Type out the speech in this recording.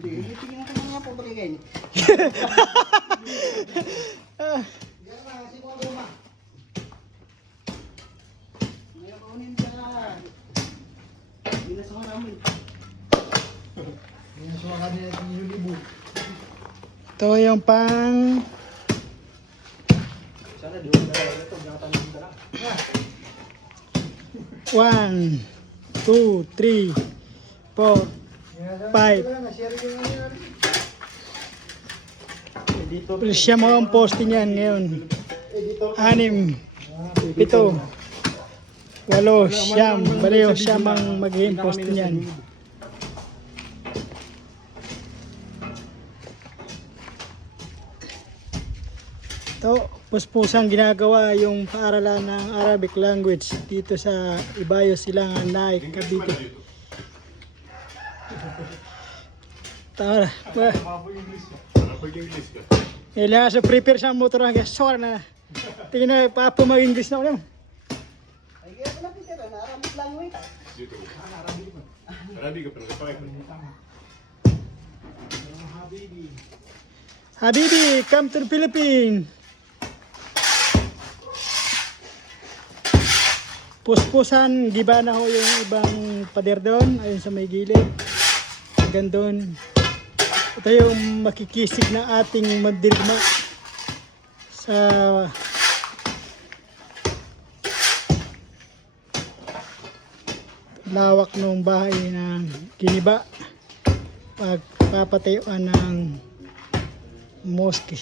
Hindi, tingnan ko mga po bagay ganyan. Ito yung pang Sana di mo na ito, gatan mo lang. 1, 2, 3, 4, 5. Siya mo ang posting yan ngayon. 6, 7, 8, siyam. Baliw, siyam ang magiging posting yan. Ito, puspusang ginagawa yung paaralan ng Arabic language dito sa Ibayo, Silangan, Naik, Cavite. Tara, ba? Kailangan sa prepare sa motor hanggang sore na. Tingin na, papo mag-English na ulit. Ay, kaya pala pita na Arabic language. Arabic pero pakai. Habibi, come to the Philippines. Puspusan, giba na ho yung ibang pader doon, ayun sa may gilid. Hanggang doon. Ito yung makikisig na ating mandirigma sa lawak ng bahay ng Giniba pagpapatayuan ng mosque.